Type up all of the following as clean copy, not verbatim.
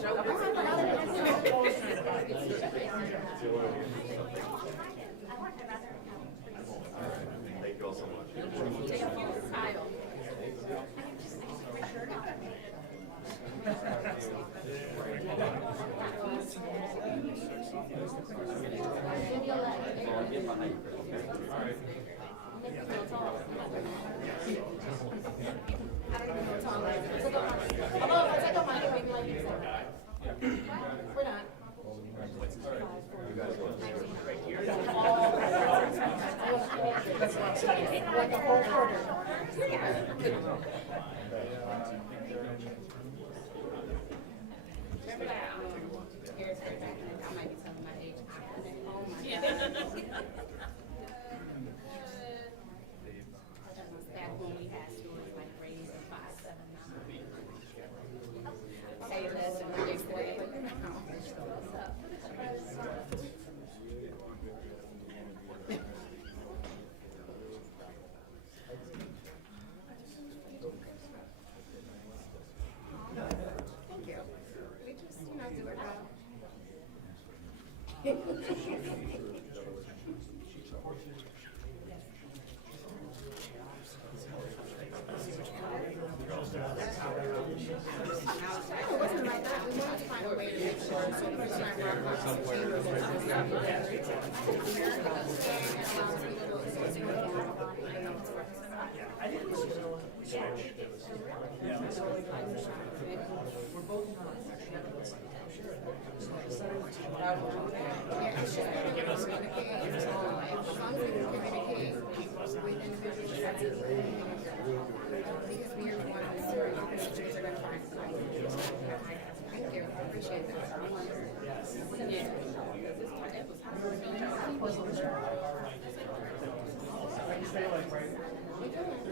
Thank you all so much.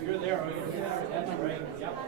You're there, are you? That's right. Yep.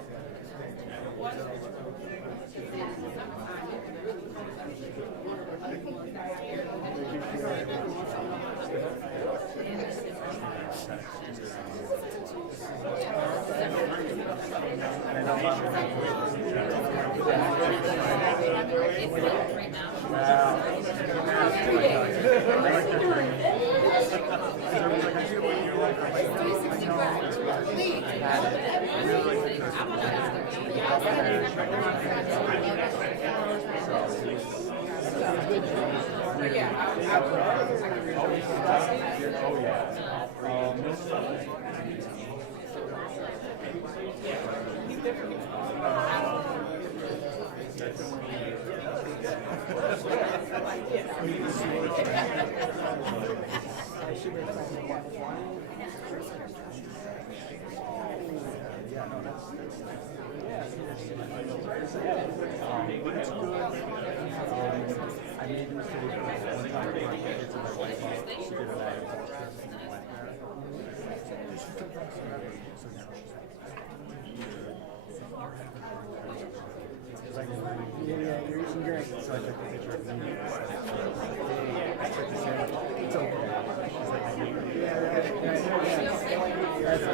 You're eating great. So I took a picture of me. I took the same. It's okay. That's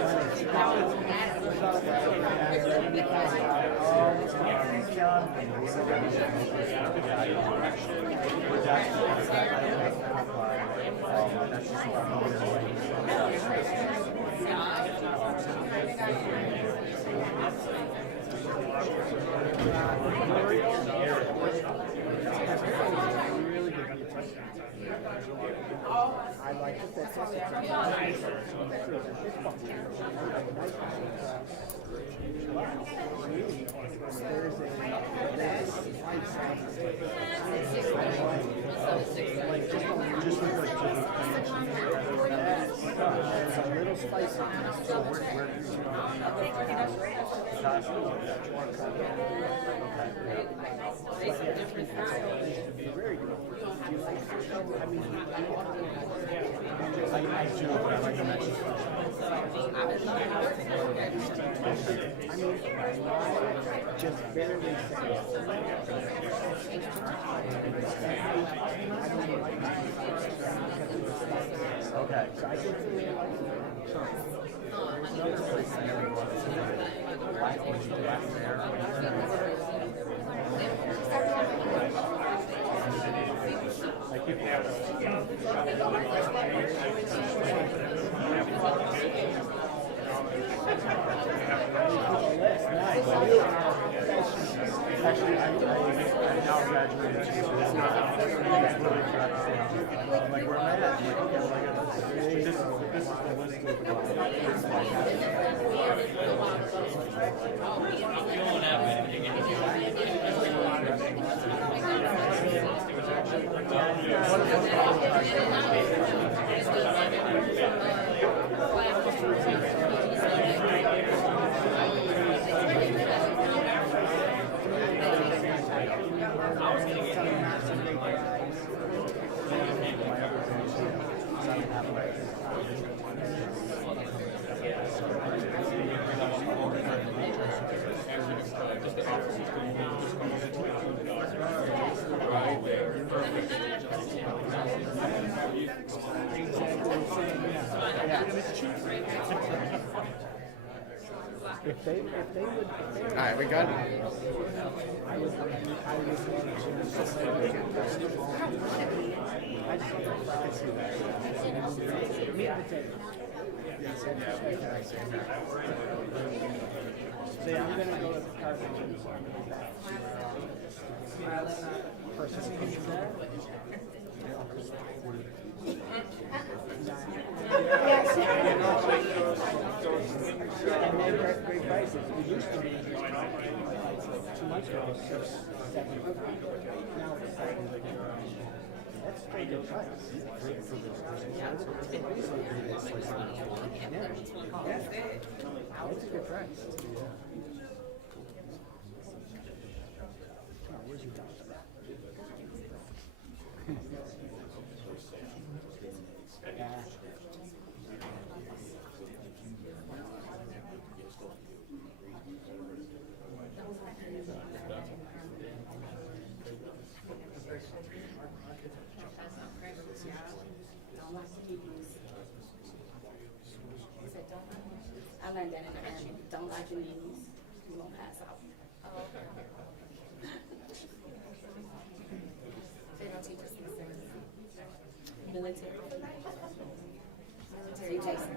I like the fit. There's a little spicy. So very good. I mean, I do, but I like the Mexican. I mean, just barely okay. So I think Actually, I now graduated, so it's not I'm like, where am I at? I'm like, okay, well, I got this. This is the list of If they would, all right, we got it. I would want to. I just can see that. Meet the table. Yes, I see that. See, I'm gonna go with carpenter. Person and they're great prices. We used to be 2 months ago, 6, 7. Now it's 7. That's a pretty good price. That's a good price. Oh, where's your doctor? Yeah. I learned that in the Army. Don't like your knees. You won't pass out. They don't teach us this in military. Military Jason.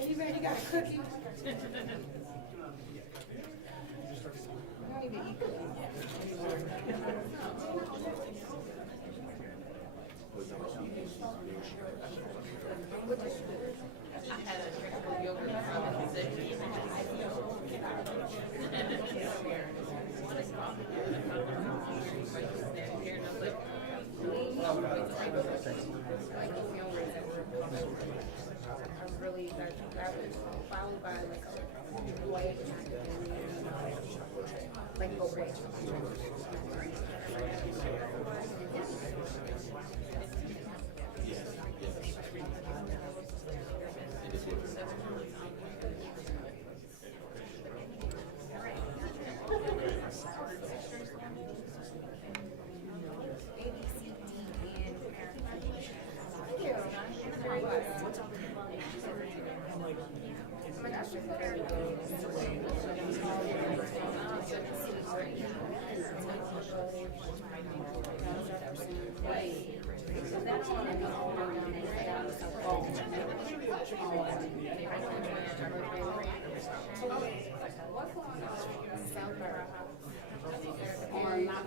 Anybody got a cookie? I don't even eat cookies. I had a drink of yogurt from I was really, I was found by like a boy, like both ways. Or not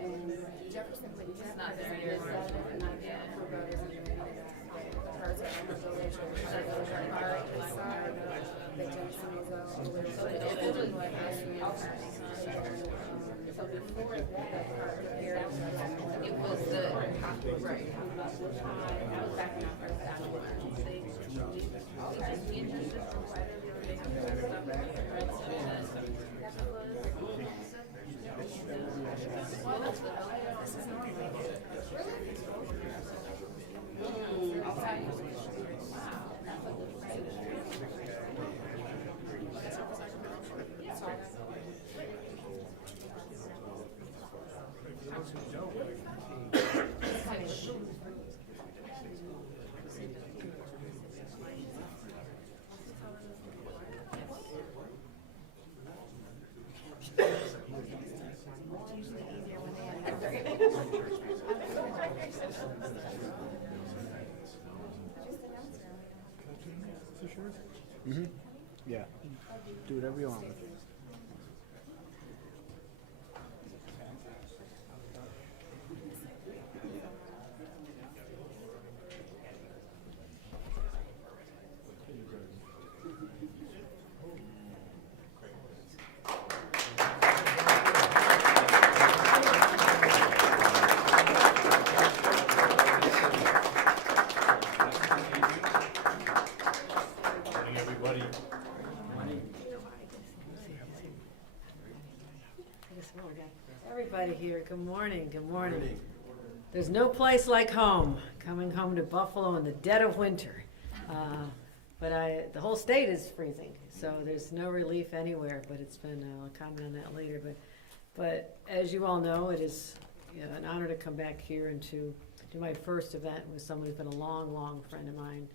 in Jefferson, but it's not there. So before that, it was the right. That was back when I first got Mm-hmm. Yeah. Do whatever you want with it. Everybody here, good morning, good morning. There's no place like home, coming home to Buffalo in the dead of winter. But the whole state is freezing, so there's no relief anywhere, but it's been, I'll comment on that later. But as you all know, it is an honor to come back here and to do my first event with someone who's been a long, long friend of mine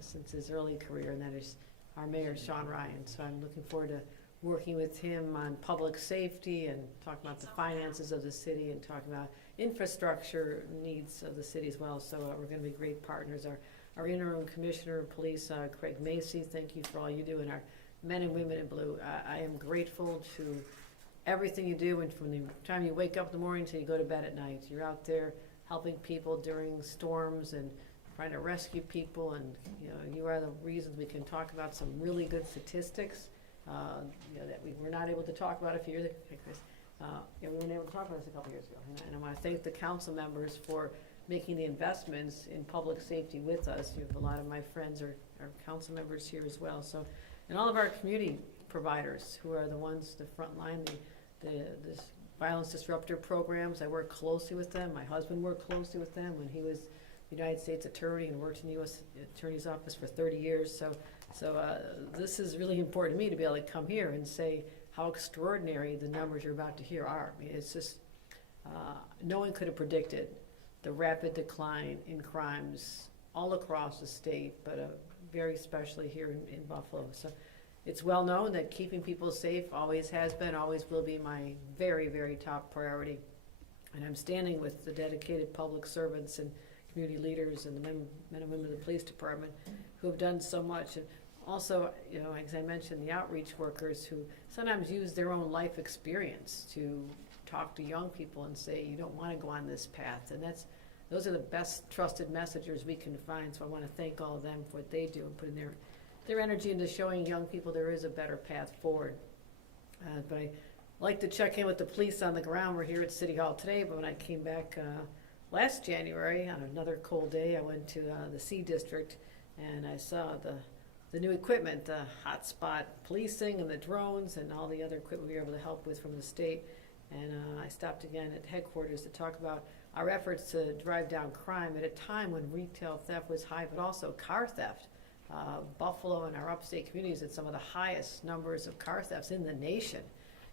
since his early career, and that is our mayor, Sean Ryan. So I'm looking forward to working with him on public safety and talking about the finances of the city and talking about infrastructure needs of the city as well. So we're going to be great partners. Our interim commissioner of police, Craig Macy, thank you for all you do, and our men and women in blue. I am grateful to everything you do, and from the time you wake up in the morning till you go to bed at night. You're out there helping people during storms and trying to rescue people, and you are the reasons we can talk about some really good statistics that we were not able to talk about a few years ago. We weren't able to talk about this a couple years ago. And I want to thank the council members for making the investments in public safety with us. You have a lot of my friends are council members here as well. So, and all of our community providers who are the ones, the front line, this violence disruptor programs. I work closely with them. My husband worked closely with them when he was United States Attorney and worked in the U.S. Attorney's Office for 30 years. So this is really important to me to be able to come here and say how extraordinary the numbers you're about to hear are. I mean, it's just, no one could have predicted the rapid decline in crimes all across the state, but very especially here in Buffalo. So it's well known that keeping people safe always has been, always will be my very, very top priority. And I'm standing with the dedicated public servants and community leaders and the men and women of the police department who have done so much. And also, as I mentioned, the outreach workers who sometimes use their own life experience to talk to young people and say, you don't want to go on this path. And those are the best trusted messengers we can find. So I want to thank all of them for what they do and putting their energy into showing young people there is a better path forward. But I like to check in with the police on the ground. We're here at City Hall today, but when I came back last January on another cold day, I went to the C District and I saw the the new equipment, the hotspot policing and the drones and all the other equipment we were able to help with from the state. And I stopped again at headquarters to talk about our efforts to drive down crime at a time when retail theft was high, but also car theft. Buffalo and our upstate communities had some of the highest numbers of car thefts in the nation.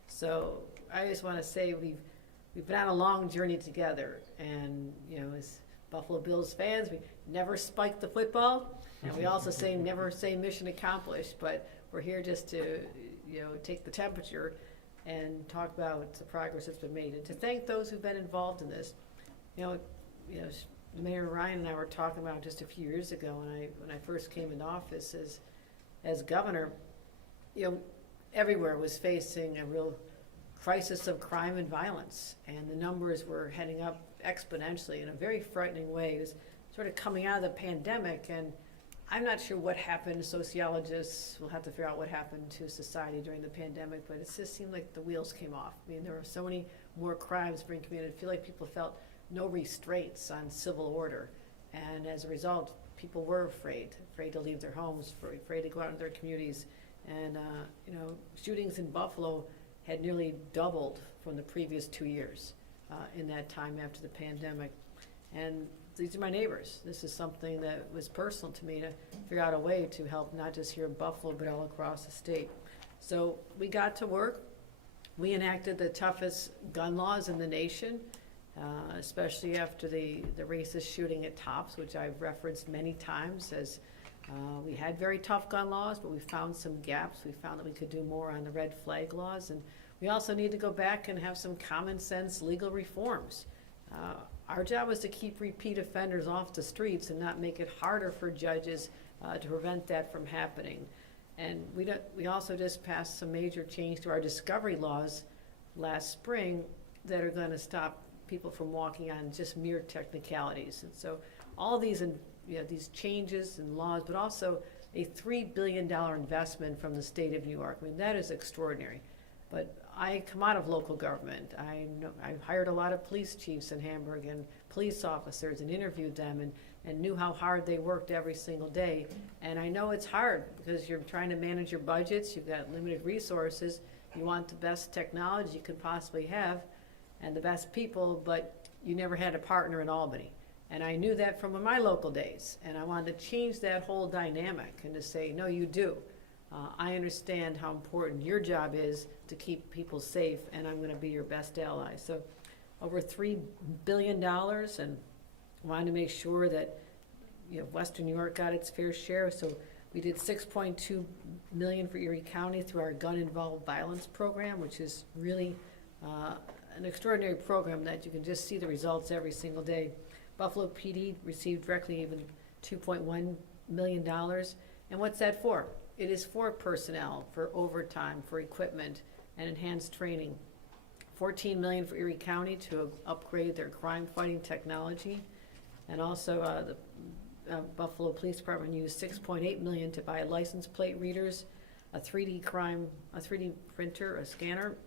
So I just want to say we've been on a long journey together, and as Buffalo Bills fans, we never spike the football, and we also never say mission accomplished. But we're here just to take the temperature and talk about the progress that's been made, and to thank those who've been involved in this. Mayor Ryan and I were talking about just a few years ago when I first came into office as governor. Everywhere was facing a real crisis of crime and violence, and the numbers were heading up exponentially in a very frightening way. It was sort of coming out of the pandemic, and I'm not sure what happened. Sociologists will have to figure out what happened to society during the pandemic, but it just seemed like the wheels came off. I mean, there were so many more crimes being committed. I feel like people felt no restraints on civil order, and as a result, people were afraid to leave their homes, afraid to go out into their communities. And shootings in Buffalo had nearly doubled from the previous 2 years in that time after the pandemic. And these are my neighbors. This is something that was personal to me, to figure out a way to help not just here in Buffalo, but all across the state. So we got to work. We enacted the toughest gun laws in the nation, especially after the racist shooting at Tops, which I've referenced many times. As we had very tough gun laws, but we found some gaps. We found that we could do more on the red flag laws, and we also need to go back and have some common sense legal reforms. Our job was to keep repeat offenders off the streets and not make it harder for judges to prevent that from happening. And we also just passed some major change to our discovery laws last spring that are going to stop people from walking on just mere technicalities. And so all these these changes in laws, but also a $3 billion investment from the state of New York. I mean, that is extraordinary. But I come out of local government. I've hired a lot of police chiefs in Hamburg and police officers and interviewed them and knew how hard they worked every single day. And I know it's hard because you're trying to manage your budgets. You've got limited resources. You want the best technology you could possibly have and the best people, but you never had a partner in Albany. And I knew that from my local days. And I wanted to change that whole dynamic and to say, no, you do. I understand how important your job is to keep people safe, and I'm going to be your best ally. So over $3 billion, and wanted to make sure that Western New York got its fair share. So we did $6.2 million for Erie County through our gun-involved violence program, which is really an extraordinary program that you can just see the results every single day. Buffalo PD received directly even $2.1 million. And what's that for? It is for personnel, for overtime, for equipment, and enhanced training. $14 million for Erie County to upgrade their crime-fighting technology. And also the Buffalo Police Department used $6.8 million to buy license plate readers, a 3D printer, a scanner,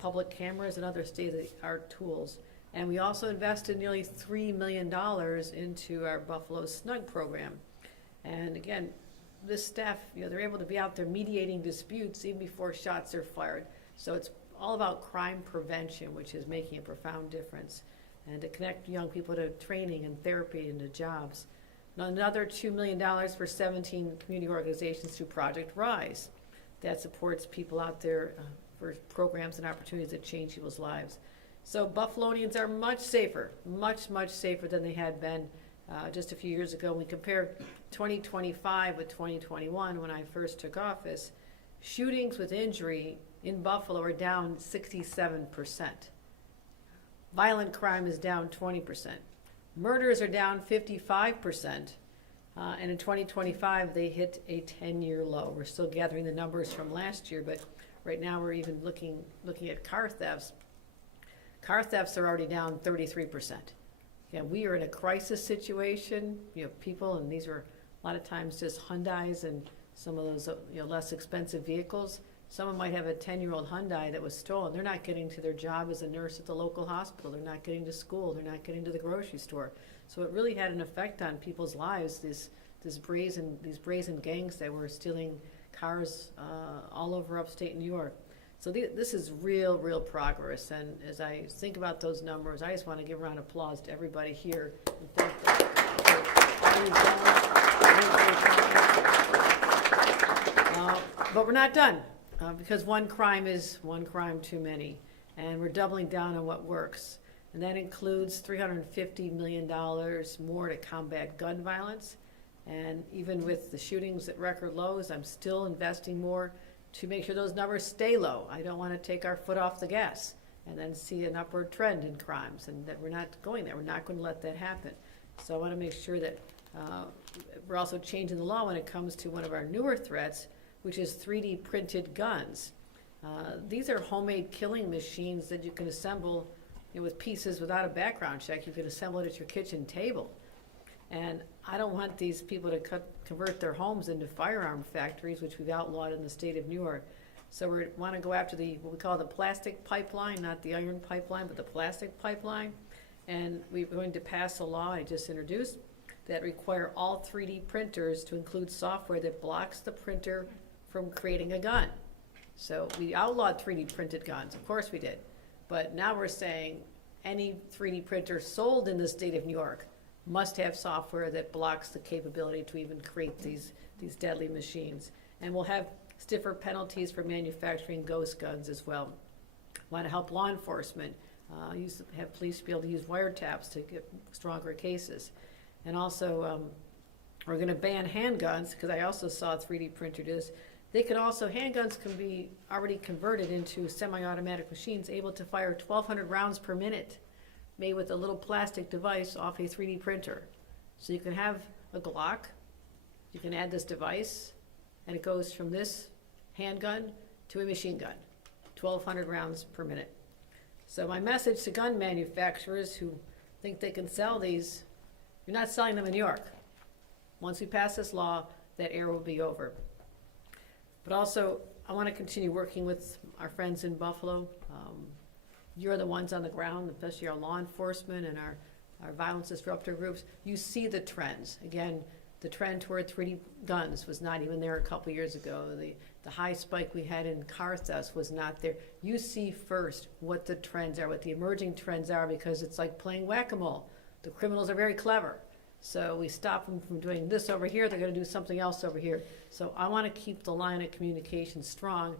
public cameras, and other state-of-the-art tools. And we also invested nearly $3 million into our Buffalo Snug program. And again, this staff, they're able to be out there mediating disputes even before shots are fired. So it's all about crime prevention, which is making a profound difference, and to connect young people to training and therapy and to jobs. Another $2 million for 17 community organizations through Project Rise that supports people out there for programs and opportunities that change people's lives. So Buffalonians are much safer, much, much safer than they had been just a few years ago. When we compare 2025 with 2021, when I first took office, shootings with injury in Buffalo are down 67%. Violent crime is down 20%. Murders are down 55%. And in 2025, they hit a 10-year low. We're still gathering the numbers from last year, but right now we're even looking at car thefts. Car thefts are already down 33%. Again, we are in a crisis situation. People, and these are a lot of times just Hyundais and some of those less expensive vehicles. Someone might have a 10-year-old Hyundai that was stolen. They're not getting to their job as a nurse at the local hospital. They're not getting to school. They're not getting to the grocery store. So it really had an effect on people's lives, this these brazen gangs that were stealing cars all over upstate New York. So this is real progress. And as I think about those numbers, I just want to give a round of applause to everybody here and thank them for all you've done. But we're not done because one crime is one crime too many, and we're doubling down on what works. And that includes $350 million more to combat gun violence. And even with the shootings at record lows, I'm still investing more to make sure those numbers stay low. I don't want to take our foot off the gas and then see an upward trend in crimes, and that we're not going there. We're not going to let that happen. So I want to make sure that we're also changing the law when it comes to one of our newer threats, which is 3D printed guns. These are homemade killing machines that you can assemble with pieces without a background check. You can assemble it at your kitchen table. And I don't want these people to convert their homes into firearm factories, which we've outlawed in the state of New York. So we want to go after what we call the plastic pipeline, not the iron pipeline, but the plastic pipeline. And we're going to pass a law I just introduced that require all 3D printers to include software that blocks the printer from creating a gun. So we outlawed 3D printed guns, of course we did. But now we're saying any 3D printer sold in the state of New York must have software that blocks the capability to even create these deadly machines. And we'll have stiffer penalties for manufacturing ghost guns as well. Want to help law enforcement have police be able to use wiretaps to get stronger cases. And also, we're going to ban handguns, because I also saw a 3D printer do this. Handguns can be already converted into semi-automatic machines able to fire 1,200 rounds per minute, made with a little plastic device off a 3D printer. So you can have a Glock, you can add this device, and it goes from this handgun to a machine gun, 1,200 rounds per minute. So my message to gun manufacturers who think they can sell these, you're not selling them in New York. Once we pass this law, that era will be over. But also, I want to continue working with our friends in Buffalo. You're the ones on the ground, especially our law enforcement and our violence disruptor groups. You see the trends. Again, the trend toward 3D guns was not even there a couple years ago. The high spike we had in car thefts was not there. You see first what the trends are, what the emerging trends are, because it's like playing whack-a-mole. The criminals are very clever. So we stop them from doing this over here, they're going to do something else over here. So I want to keep the line of communication strong.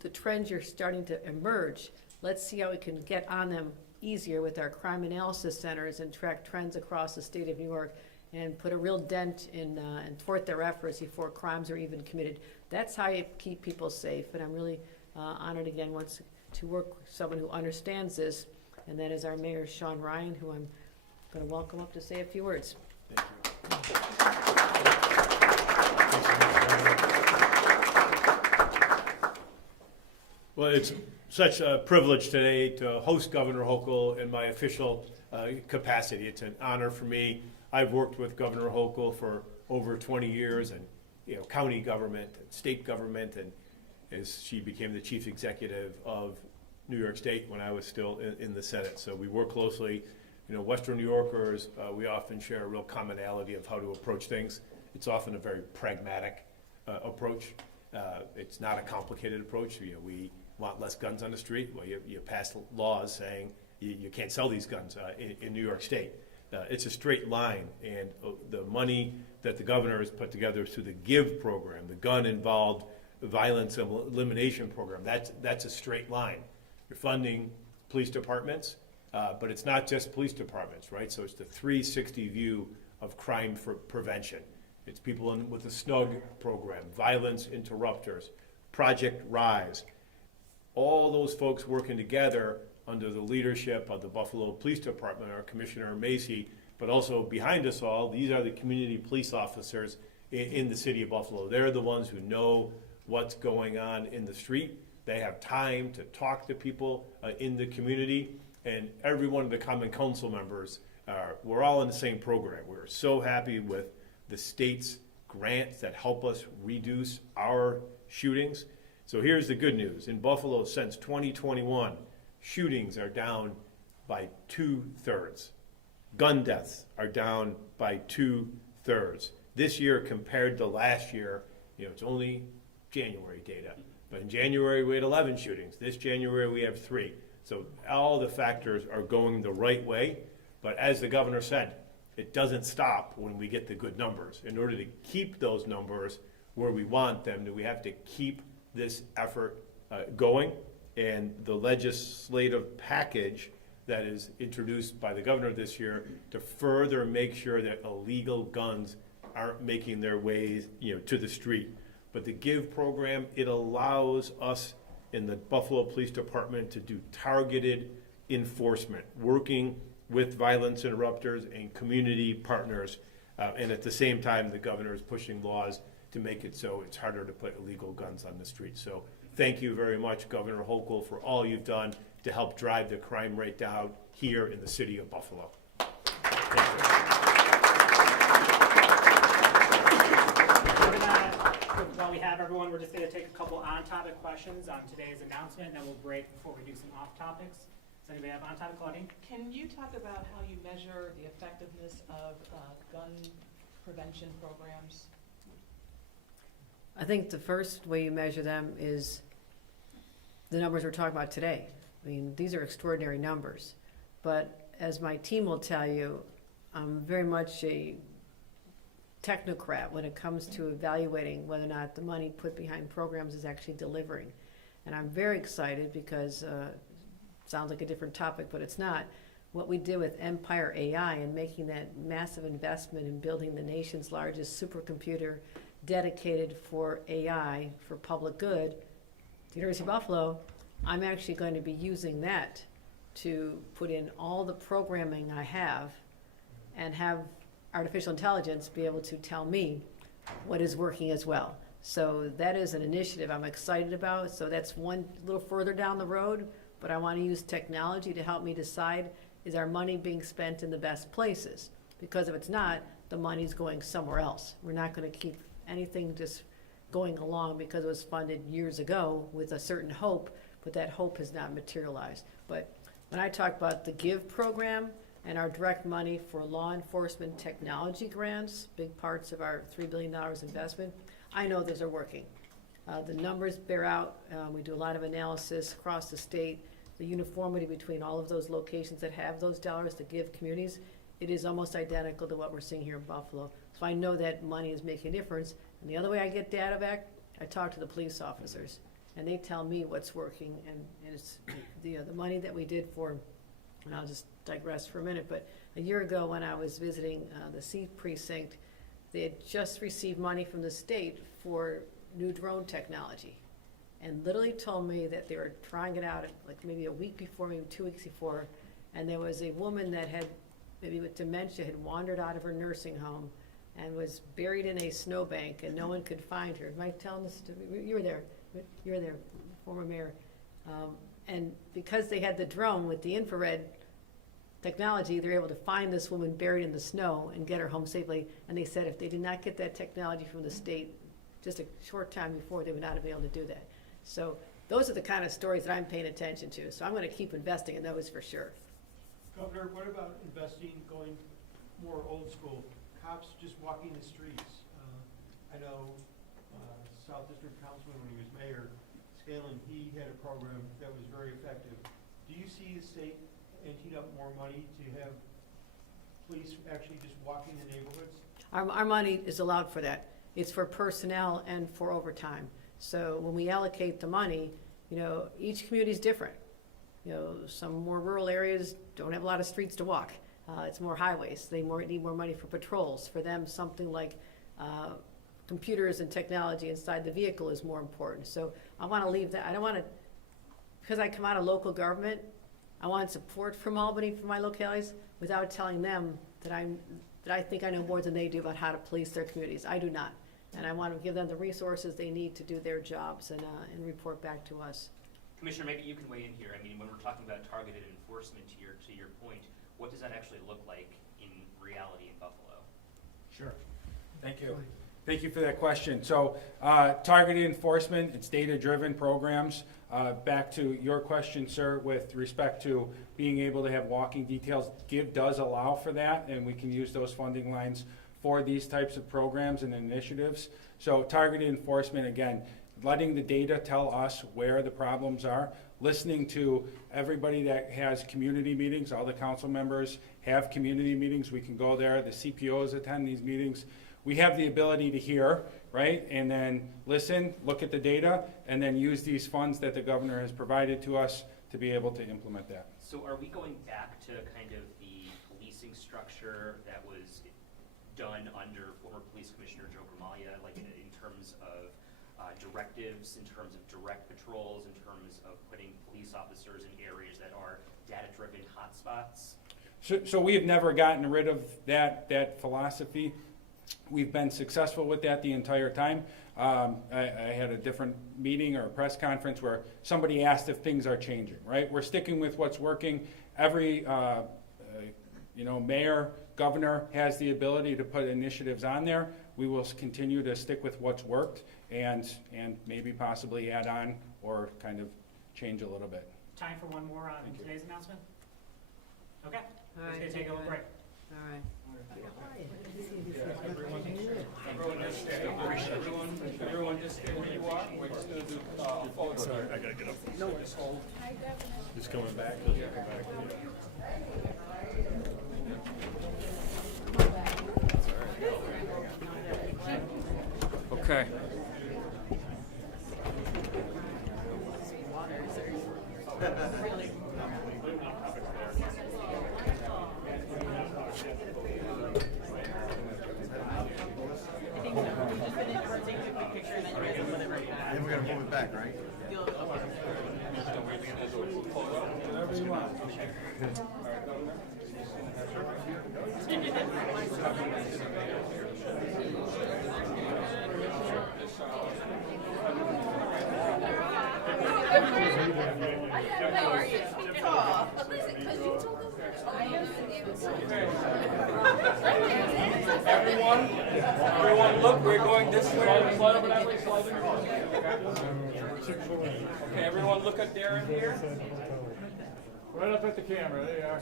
The trends are starting to emerge. Let's see how we can get on them easier with our crime analysis centers and track trends across the state of New York and put a real dent in and thwart their efforts before crimes are even committed. That's how you keep people safe. And I'm really honored again once to work with someone who understands this, and that is our Mayor, Sean Ryan, who I'm going to welcome up to say a few words. Thank you. Well, it's such a privilege today to host Governor Hochul in my official capacity. It's an honor for me. I've worked with Governor Hochul for over 20 years, and county government, and state government, and as she became the chief executive of New York State when I was still in the Senate. So we work closely. Western New Yorkers, we often share a real commonality of how to approach things. It's often a very pragmatic approach. It's not a complicated approach. We want less guns on the street. Well, you pass laws saying you can't sell these guns in New York State. It's a straight line, and the money that the governor has put together through the GIVE program, the gun-involved violence elimination program, that's a straight line. You're funding police departments, but it's not just police departments, right? So it's the 360 view of crime for prevention. It's people with the SNUG program, violence interrupters, Project RISE. All those folks working together under the leadership of the Buffalo Police Department, our Commissioner Macy, but also behind us all, these are the community police officers in the city of Buffalo. They're the ones who know what's going on in the street. They have time to talk to people in the community, and every one of the Common Council members, we're all in the same program. We're so happy with the state's grants that help us reduce our shootings. So here's the good news. In Buffalo, since 2021, shootings are down by 2/3. Gun deaths are down by 2/3. This year compared to last year, it's only January data. But in January, we had 11 shootings. This January, we have 3. So all the factors are going the right way. But as the governor said, it doesn't stop when we get the good numbers. In order to keep those numbers where we want them, we have to keep this effort going. And the legislative package that is introduced by the governor this year to further make sure that illegal guns aren't making their ways, to the street. But the GIVE program, it allows us in the Buffalo Police Department to do targeted enforcement, working with violence interrupters and community partners. And at the same time, the governor is pushing laws to make it so it's harder to put illegal guns on the street. So thank you very much, Governor Hochul, for all you've done to help drive the crime rate down here in the city of Buffalo. While we have everyone, we're just going to take a couple on-topic questions on today's announcement, and then we'll break before we do some off-topics. Does anybody have on-topic, Claudine? Can you talk about how you measure the effectiveness of gun prevention programs? I think the first way you measure them is the numbers we're talking about today. I mean, these are extraordinary numbers. But as my team will tell you, I'm very much a technocrat when it comes to evaluating whether or not the money put behind programs is actually delivering. And I'm very excited because sounds like a different topic, but it's not. What we did with Empire AI and making that massive investment in building the nation's largest supercomputer dedicated for AI for public good, the University of Buffalo, I'm actually going to be using that to put in all the programming I have and have artificial intelligence be able to tell me what is working as well. So that is an initiative I'm excited about. So that's one little further down the road, but I want to use technology to help me decide, is our money being spent in the best places? Because if it's not, the money's going somewhere else. We're not going to keep anything just going along because it was funded years ago with a certain hope, but that hope has not materialized. But when I talk about the GIVE program and our direct money for law enforcement technology grants, big parts of our $3 billion investment, I know those are working. The numbers bear out. We do a lot of analysis across the state. The uniformity between all of those locations that have those dollars to give communities, it is almost identical to what we're seeing here in Buffalo. So I know that money is making a difference. And the other way I get data back, I talk to the police officers, and they tell me what's working. And it's the money that we did for, and I'll just digress for a minute, but a year ago when I was visiting the C precinct, they had just received money from the state for new drone technology, and literally told me that they were trying it out like maybe a week before, maybe 2 weeks before, and there was a woman that had, maybe with dementia, had wandered out of her nursing home and was buried in a snowbank, and no one could find her. Am I telling this to you? Were there, former mayor. And because they had the drone with the infrared technology, they're able to find this woman buried in the snow and get her home safely. And they said if they did not get that technology from the state just a short time before, they would not have been able to do that. So those are the kind of stories that I'm paying attention to. So I'm going to keep investing in those for sure. Governor, what about investing, going more old school? Cops just walking the streets. I know South District Councilman, when he was mayor, Scanlon, he had a program that was very effective. Do you see the state emptying up more money to have police actually just walking the neighborhoods? Our money is allowed for that. It's for personnel and for overtime. So when we allocate the money, each community is different. Some more rural areas don't have a lot of streets to walk. It's more highways. They need more money for patrols. For them, something like computers and technology inside the vehicle is more important. So I want to leave that. I don't want to, because I come out of local government, I want support from Albany, from my localities, without telling them that I think I know more than they do about how to police their communities. I do not. And I want to give them the resources they need to do their jobs and report back to us. Commissioner, maybe you can weigh in here. I mean, when we're talking about targeted enforcement, to your point, what does that actually look like in reality in Buffalo? Sure. Thank you. Thank you for that question. So targeted enforcement, it's data-driven programs. Back to your question, sir, with respect to being able to have walking details, GIVE does allow for that, and we can use those funding lines for these types of programs and initiatives. So targeted enforcement, again, letting the data tell us where the problems are, listening to everybody that has community meetings. All the council members have community meetings. We can go there. The CPOs attend these meetings. We have the ability to hear, right, and then listen, look at the data, and then use these funds that the governor has provided to us to be able to implement that. So are we going back to kind of the policing structure that was done under former Police Commissioner Joe Gramalia, like in terms of directives, in terms of direct patrols, in terms of putting police officers in areas that are data-driven hotspots? So we have never gotten rid of that philosophy. We've been successful with that the entire time. I had a different meeting or a press conference where somebody asked if things are changing, right? We're sticking with what's working. Every mayor, governor has the ability to put initiatives on there. We will continue to stick with what's worked and maybe possibly add on or kind of change a little bit. Time for one more on today's announcement? Okay, All let's right, take a little break. All right. Everyone just stay where you are. We're just going to do photo. Sorry, I gotta get up. No, just coming back. Come back. Okay. Then we're gonna move it back, right? Everyone, look, we're going this way. Slide over that way, slide over. Okay, everyone look at Darren here. Right up at the camera, there you are.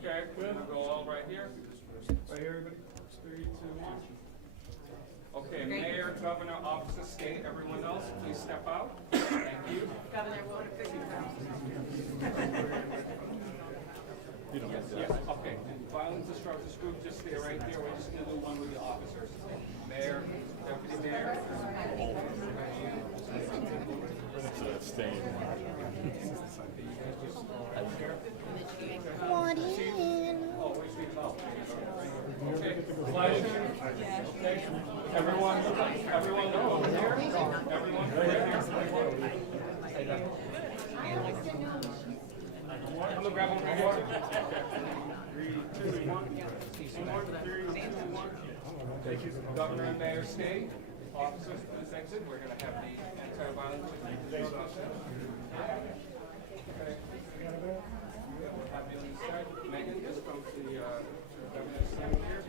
Okay, we're gonna go all right here. Right here, everybody. 3, 2, 1. Okay, Mayor, Governor, Officer, State, everyone else, please step out. Thank you. Governor, what a good Yes, okay. Violence disruptors group, just stay right there. We're just gonna do one with the officers. Mayor, Deputy Mayor. Okay. Everyone look over here. Everyone right here. I'm gonna grab one more. 3, 2, 1. Thank you. Governor and Mayor stay. Officers, please exit. We're gonna have the anti-violence. Okay. Have you on the side. Megan, just go to the governor's side here.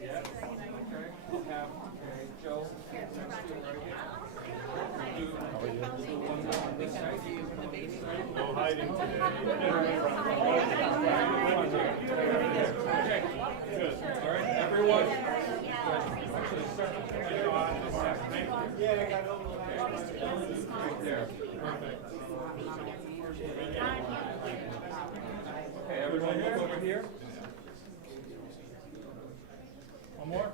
Yes. Okay. We'll have Joe next to you right here. Do one more on this side. No hiding today. Okay. Good. All right, everyone. Actually, start on this side. Yeah, I got it. Right there. Perfect. Okay, everyone look over here. One more.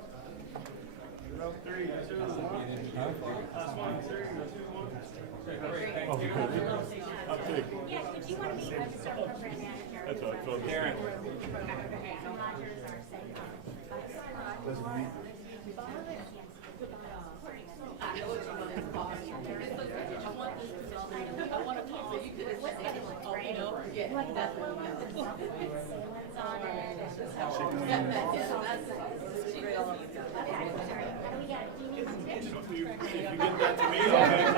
3, 2, 1. Last one. 3, 2, 1. Okay, great, thank you. Yes, if you want to be a star program manager. That's what I told you. Darren. If you get that to me, I'll make it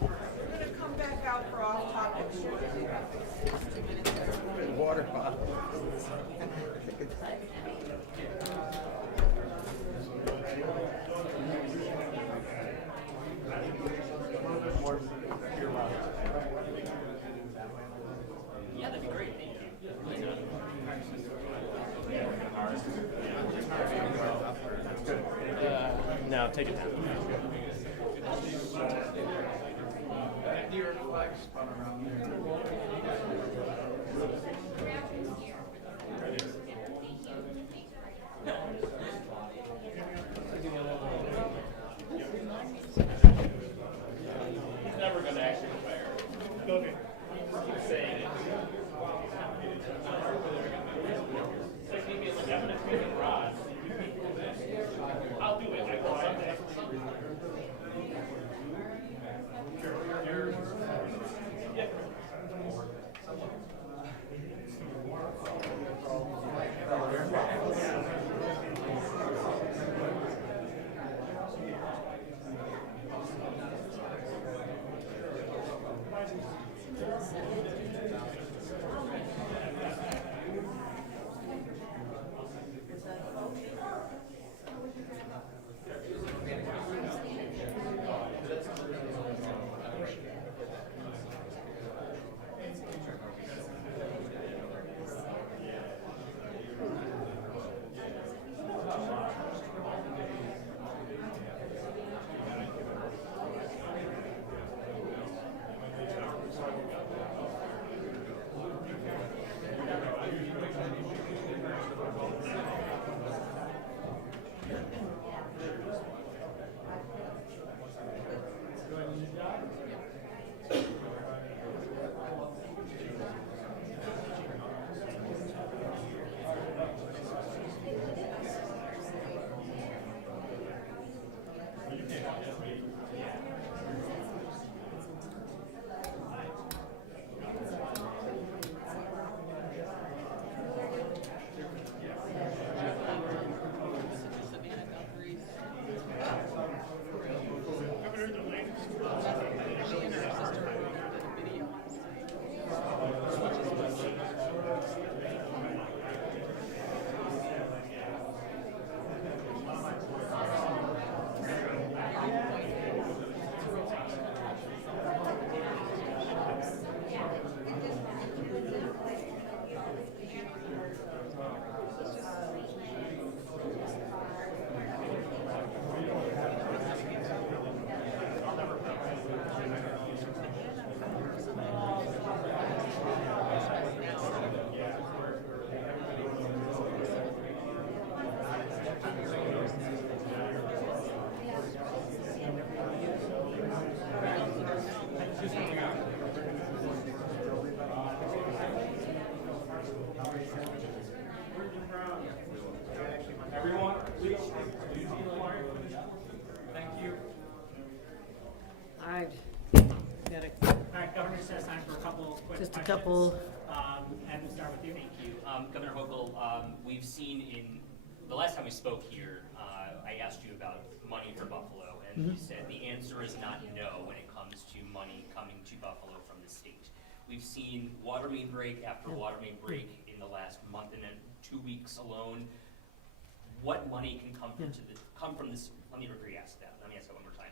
We're gonna come back out for off topic shortly. Water bottle. take it down. That New York flag spun around there. He's never going to actually fire. Okay. He's saying it. It's like maybe it's evidence, maybe rods. I'll do it. I will someday. Yeah. Everyone, please. Thank you. All right. All right, Governor says time for a couple of quick Just a questions. couple. And we'll start with you. Thank you. Governor Hochul, we've seen in, the last time we spoke here, I asked you about money for Buffalo, and you said the answer is not no when it comes to money coming to Buffalo from the state. We've seen water main break after water main break in the last month and then 2 weeks alone. What money can come from this, let me re-ask that, let me ask that one more time.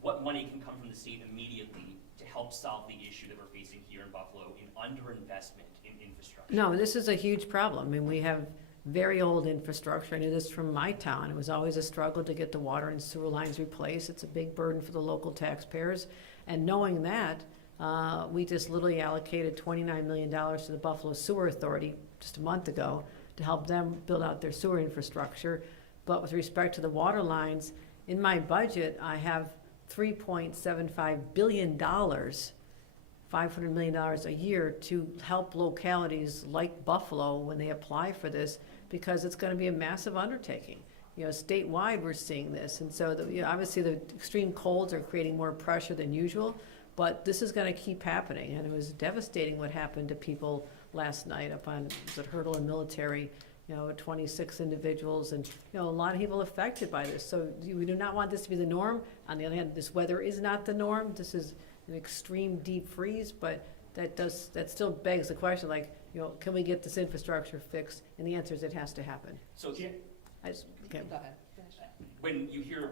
What money can come from the state immediately to help solve the issue that we're facing here in Buffalo in underinvestment in infrastructure? No, this is a huge problem. I mean, we have very old infrastructure. I knew this from my town. It was always a struggle to get the water and sewer lines replaced. It's a big burden for the local taxpayers. And knowing that, we just literally allocated $29 million to the Buffalo Sewer Authority just a month ago to help them build out their sewer infrastructure. But with respect to the water lines, in my budget, I have $3.75 billion, $500 million a year to help localities like Buffalo when they apply for this, because it's going to be a massive undertaking. You know, statewide we're seeing this, and so obviously the extreme colds are creating more pressure than usual, but this is going to keep happening, and it was devastating what happened to people last night up on Hurdle and Military. 26 individuals, and a lot of people affected by this. So we do not want this to be the norm. On the other hand, this weather is not the norm. This is an extreme deep freeze, but that still begs the question, like, can we get this infrastructure fixed? And the answer is it has to happen. So Okay. Go ahead. when you hear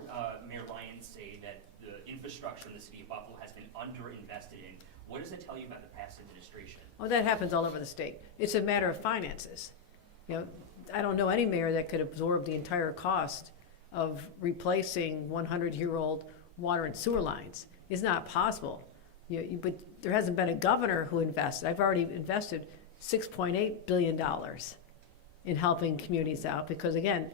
Mayor Lyons say that the infrastructure in the city of Buffalo has been underinvested in, what does it tell you about the past administration? Well, that happens all over the state. It's a matter of finances. I don't know any mayor that could absorb the entire cost of replacing 100-year-old water and sewer lines is not possible. But there hasn't been a governor who invested. I've already invested $6.8 billion in helping communities out because, again,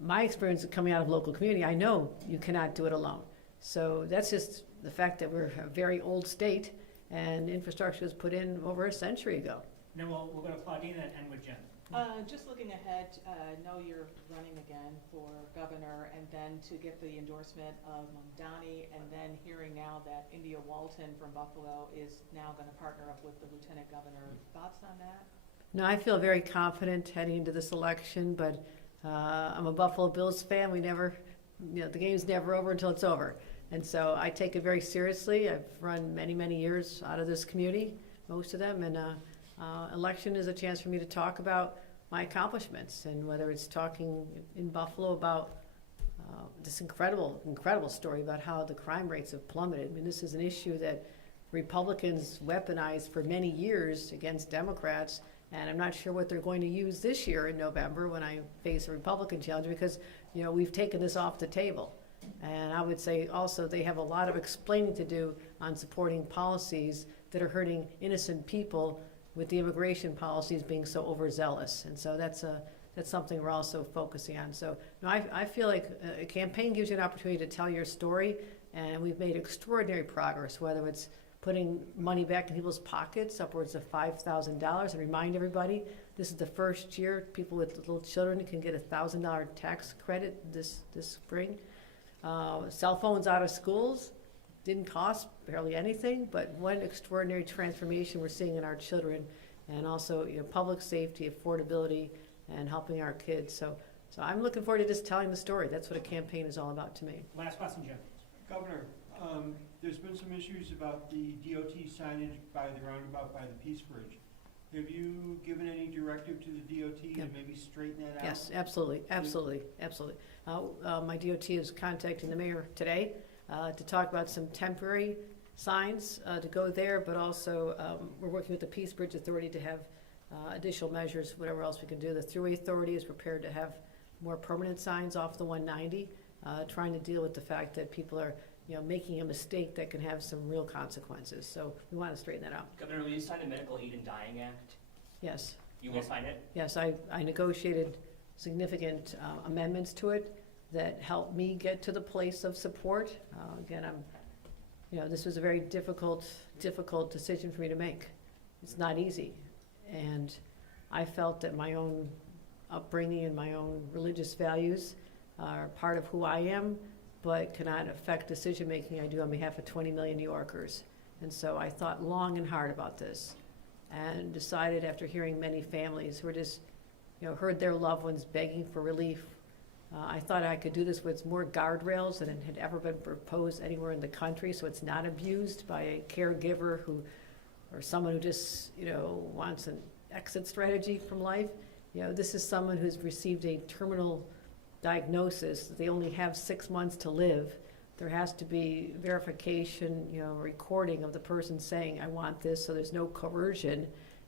my experience coming out of local community, I know you cannot do it alone. So that's just the fact that we're a very old state and infrastructure was put in over a century ago. And then we'll go to Claudine and end with Jim. Just looking ahead, know you're running again for governor, and then to get the endorsement of Mamdani, and then hearing now that India Walton from Buffalo is now going to partner up with the lieutenant governor. Thoughts on that? No, I feel very confident heading into this election, but I'm a Buffalo Bills fan. We never, the game's never over until it's over. And so I take it very seriously. I've run many, many years out of this community, most of them, and election is a chance for me to talk about my accomplishments, and whether it's talking in Buffalo about this incredible story about how the crime rates have plummeted. I mean, this is an issue that Republicans weaponized for many years against Democrats, and I'm not sure what they're going to use this year in November when I face a Republican challenge, because we've taken this off the table. And I would say also they have a lot of explaining to do on supporting policies that are hurting innocent people, with the immigration policies being so overzealous. And so that's something we're also focusing on. So no, I feel like a campaign gives you an opportunity to tell your story, and we've made extraordinary progress, whether it's putting money back in people's pockets, upwards of $5,000. And remind everybody, this is the first year people with little children can get a $1,000 tax credit this spring. Cell phones out of schools. Didn't cost barely anything, but what extraordinary transformation we're seeing in our children, and also public safety, affordability, and helping our kids. So I'm looking forward to just telling the story. That's what a campaign is all about to me. Last question, Jim. Governor, there's been some issues about the DOT signage by the roundabout by the Peace Bridge. Have you given any directive to the DOT to maybe straighten that out? Yes, absolutely. My DOT is contacting the mayor today to talk about some temporary signs to go there, but also we're working with the Peace Bridge Authority to have additional measures, whatever else we can do. The Thruway Authority is prepared to have more permanent signs off the 190, trying to deal with the fact that people are making a mistake that can have some real consequences. So we want to straighten that out. Governor, will you sign the Medical Aid in Dying Act? Yes. You will sign it? Yes, I negotiated significant amendments to it that helped me get to the place of support. Again, this was a very difficult decision for me to make. It's not easy. And I felt that my own upbringing and my own religious values are part of who I am, but cannot affect decision-making I do on behalf of 20 million New Yorkers. And so I thought long and hard about this, and decided, after hearing many families who were just, heard their loved ones begging for relief, I thought I could do this with more guardrails than had ever been proposed anywhere in the country, so it's not abused by a caregiver or someone who just, wants an exit strategy from life. This is someone who's received a terminal diagnosis. They only have 6 months to live. There has to be verification, recording of the person saying, I want this, so there's no coercion.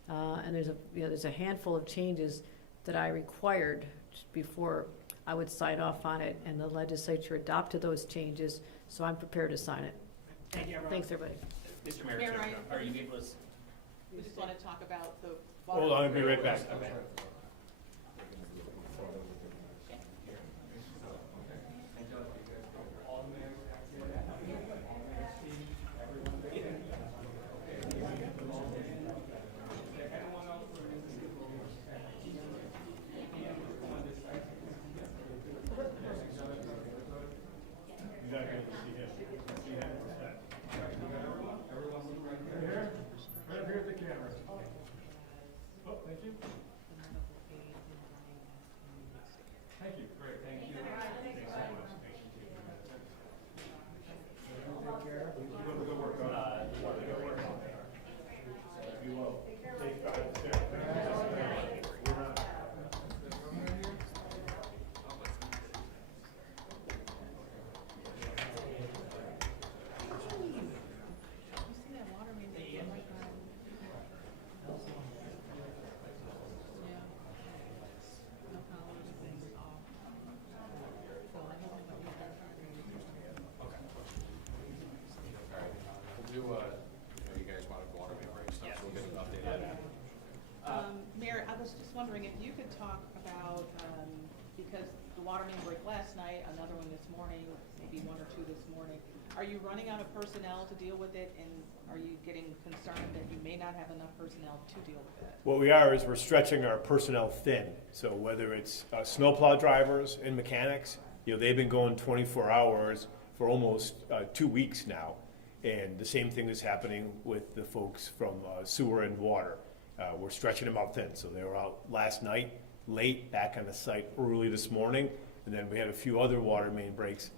And there's a handful of changes that I required before I would sign off on it, and the legislature adopted those changes, so I'm prepared to sign it. Thank you, everyone. Thanks, everybody. Mr. Mayor, Mayor, are you able to? We just want to talk about the. Hold on, I'll be right back. Okay. Right here at the camera. Oh, thank you. water main breaks, so Yeah. we'll get an update on that. Mayor, I was just wondering if you could talk about, because the water main break last night, another one this morning, maybe one or two this morning. Are you running out of personnel to deal with it, and are you getting concerned that you may not have enough personnel to deal with it? What we are is we're stretching our personnel thin. So whether it's snowplow drivers and mechanics, they've been going 24 hours for almost 2 weeks now. And the same thing is happening with the folks from sewer and water. We're stretching them out thin. So they were out last night, late, back on the site early this morning. And then we had a few other water main breaks,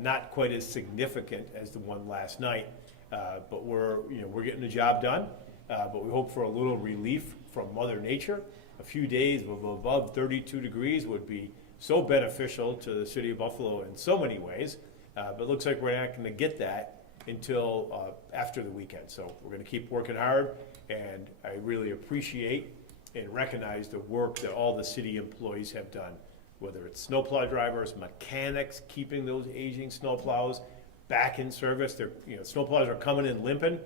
not quite as significant as the one last night. But we're getting the job done. But we hope for a little relief from Mother Nature. A few days of above 32 degrees would be so beneficial to the city of Buffalo in so many ways. But it looks like we're not going to get that until after the weekend. So we're going to keep working hard, and I really appreciate and recognize the work that all the city employees have done, whether it's snowplow drivers, mechanics, keeping those aging snowplows back in service. They're, snowplows are coming in limping.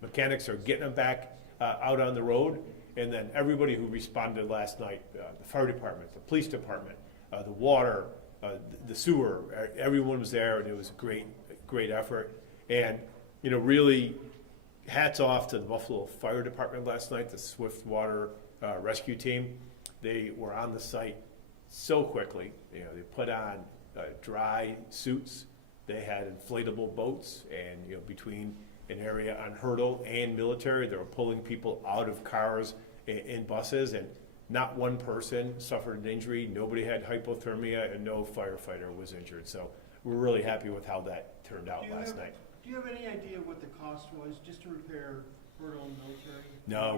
Mechanics are getting them back out on the road. And then everybody who responded last night, the fire department, the police department, the water, the sewer, everyone was there, and it was a great effort. And, really hats off to the Buffalo Fire Department last night, the Swift Water Rescue Team. They were on the site so quickly. They put on dry suits. They had inflatable boats, and, between an area on Hurdle and Military, they were pulling people out of cars and buses, and not one person suffered an injury. Nobody had hypothermia, and no firefighter was injured. So we're really happy with how that turned out last night. Do you have any idea what the cost was just to repair Hurdle and Military? No,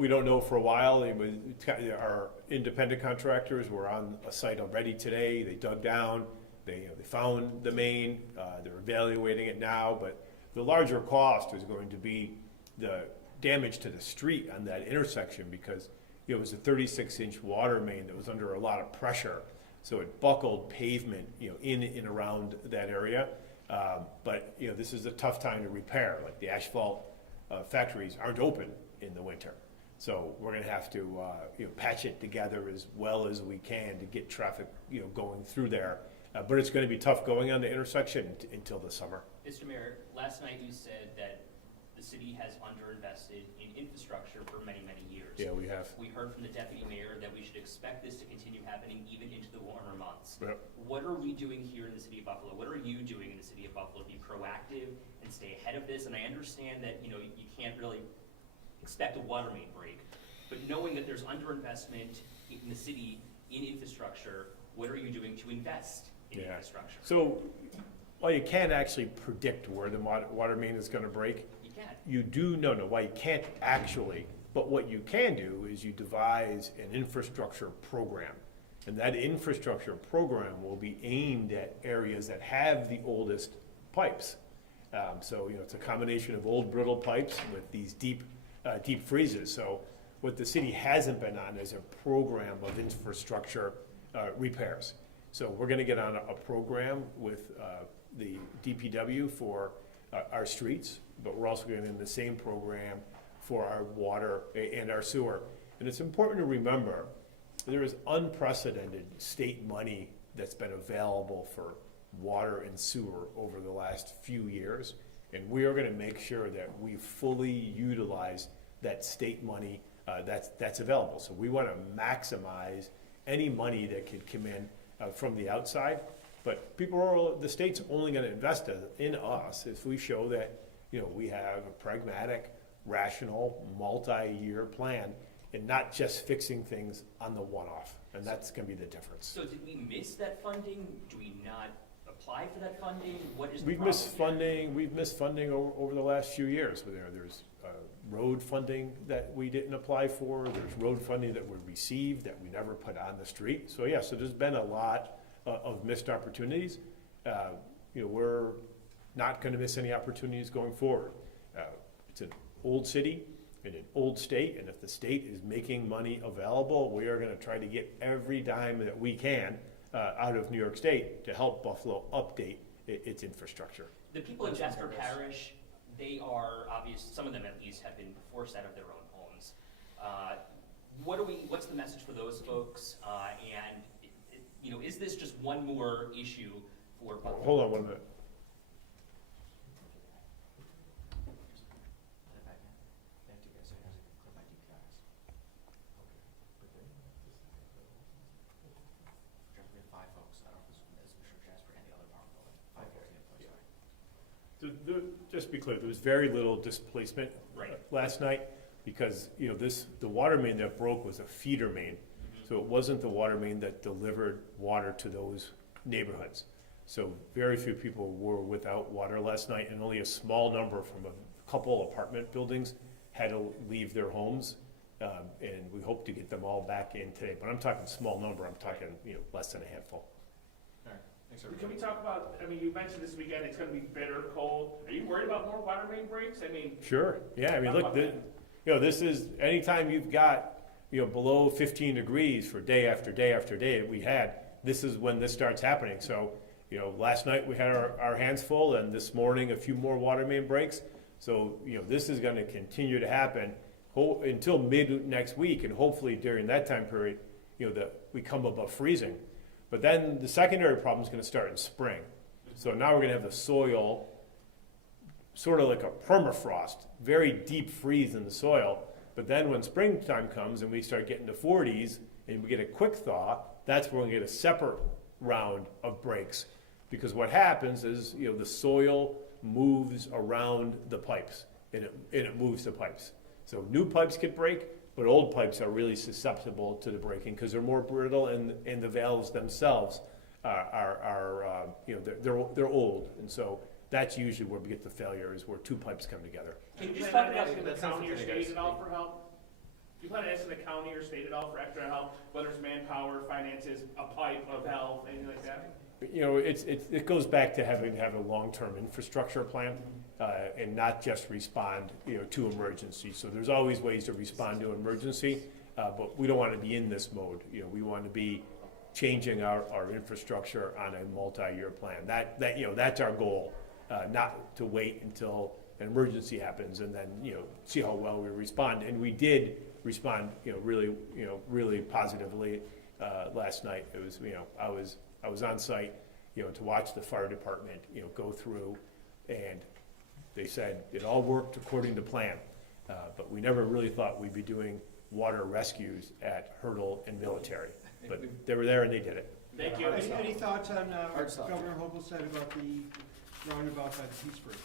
we don't know for a while. Our independent contractors were on a site already today. They dug down. They found the main. They're evaluating it now, but the larger cost is going to be the damage to the street on that intersection, because it was a 36-inch water main that was under a lot of pressure, so it buckled pavement, in and around that area. But this is a tough time to repair. Like the asphalt factories aren't open in the winter, so we're going to have to patch it together as well as we can to get traffic going through there. But it's going to be tough going on the intersection until the summer. Mr. Mayor, last night you said that the city has underinvested in infrastructure for many, many years. Yeah, we have. We heard from the deputy mayor that we should expect this to continue happening even into the warmer months. Yep. What are we doing here in the city of Buffalo? What are you doing in the city of Buffalo to be proactive and stay ahead of this? And I understand that you can't really expect a water main break, but knowing that there's underinvestment in the city in infrastructure, what are you doing to invest in infrastructure? So, while you can't actually predict where the water main is going to break, You can't. you do know. Why you can't actually, but what you can do is you devise an infrastructure program. And that infrastructure program will be aimed at areas that have the oldest pipes. So, it's a combination of old brittle pipes with these deep freezes. So what the city hasn't been on is a program of infrastructure repairs. So we're going to get on a program with the DPW for our streets, but we're also going in the same program for our water and our sewer. And it's important to remember there is unprecedented state money that's been available for water and sewer over the last few years, and we are going to make sure that we fully utilize that state money that's available. So we want to maximize any money that could come in from the outside, but the state's only going to invest in us if we show that we have a pragmatic, rational, multi-year plan, and not just fixing things on the one-off, and that's going to be the difference. So did we miss that funding? Do we not apply for that funding? What is the We've problem missed funding. We've missed funding over the last few years. There's road funding that we didn't apply for. There's road funding that we received that we never put on the street. So so there's been a lot of missed opportunities. We're not going to miss any opportunities going forward. It's an old city in an old state, and if the state is making money available, we are going to try to get every dime that we can out of New York State to help Buffalo update its infrastructure. The people in Jasper Parish, they are obvious, some of them at least have been forced out of their own homes. What's the message for those folks? And you know, is this just one more issue for Buffalo? Hold on 1 minute. Just to be clear, there was very little displacement last night because, you know, the water main that broke was a feeder main. So it wasn't the water main that delivered water to those neighborhoods. So very few people were without water last night, and only a small number from a couple apartment buildings had to leave their homes. And we hope to get them all back in today. But I'm talking small number, I'm talking, you know, less than a handful. Can we talk about, I mean, you mentioned this weekend it's gonna be bitter cold. Are you worried about more water main breaks? I mean. Sure, yeah, I mean, look, you know, this is, anytime you've got, you know, below 15 degrees for day after day after day that we had, this is when this starts happening. So, you know, last night we had our hands full, and this morning a few more water main breaks. So, you know, this is gonna continue to happen until mid next week, and hopefully during that time period, you know, that we come above freezing. But then the secondary problem is going to start in spring. So now we're going to have the soil sort of like a permafrost, very deep freeze in the soil. But then when springtime comes and we start getting to 40s and we get a quick thaw, that's when we get a separate round of breaks. Because what happens is, you know, the soil moves around the pipes, and it moves the pipes. So new pipes could break, but old pipes are really susceptible to the breaking because they're more brittle, and the valves themselves are you know, they're old, and so that's usually where we get the failures, where two pipes come together. Can you just talk about asking the county or state at all for help? Do you plan on asking the county or state at all for extra help, whether it's manpower, finances, a pipe of help, anything like that? You know, it goes back to having to have a long-term infrastructure plan, and not just respond, you know, to emergency. So there's always ways to respond to emergency, but we don't want to be in this mode. You know, we want to be changing our infrastructure on a multi-year plan. That you know, that's our goal, not to wait until an emergency happens and then, you know, see how well we respond. And we did respond, you know, really positively last night. It was, you know, I was on site, you know, to watch the fire department, you know, go through, and they said it all worked according to plan. But we never really thought we'd be doing water rescues at Hurdle and Military. But they were there and they did it. Thank you. Any thoughts on what Governor Hochul said about the roundabout by the Peace Bridge?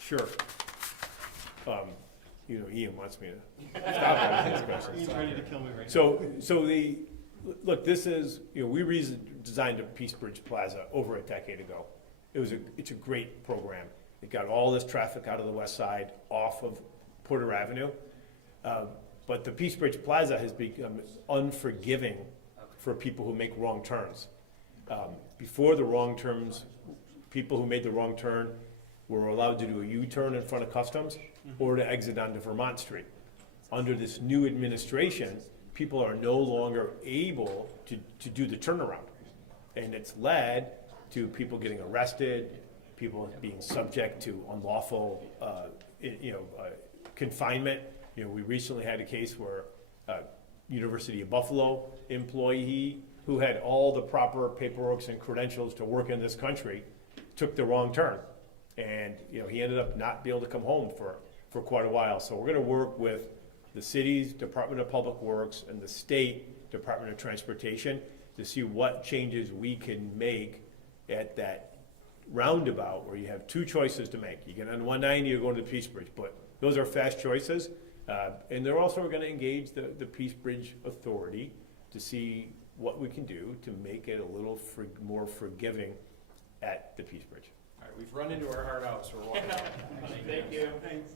Sure. You know, Ian wants me to stop on this question. He's ready to kill me right So look, this is, you know, we redesigned a Peace Bridge Plaza over a decade ago. It's a great program. It got all this traffic out of the west side, off of Porter Avenue. But the Peace Bridge Plaza has become unforgiving for people who make wrong turns. Before the wrong turns, people who made the wrong turn were allowed to do a U-turn in front of Customs or to exit onto Vermont Street. Under this new administration, people are no longer able to do the turnaround. And it's led to people getting arrested, people being subject to unlawful confinement. You know, we recently had a case where University of Buffalo employee who had all the proper paperwork and credentials to work in this country took the wrong turn. And, you know, he ended up not being able to come home for quite a while. So we're going to work with the city's Department of Public Works and the state Department of Transportation to see what changes we can make at that roundabout where you have two choices to make. You get on 190 or go to the Peace Bridge, but those are fast choices. And they're also going to engage the Peace Bridge Authority to see what we can do to make it a little more forgiving at the Peace Bridge. All right, we've run into our hard outs. We're walking out. Thank you. Thanks.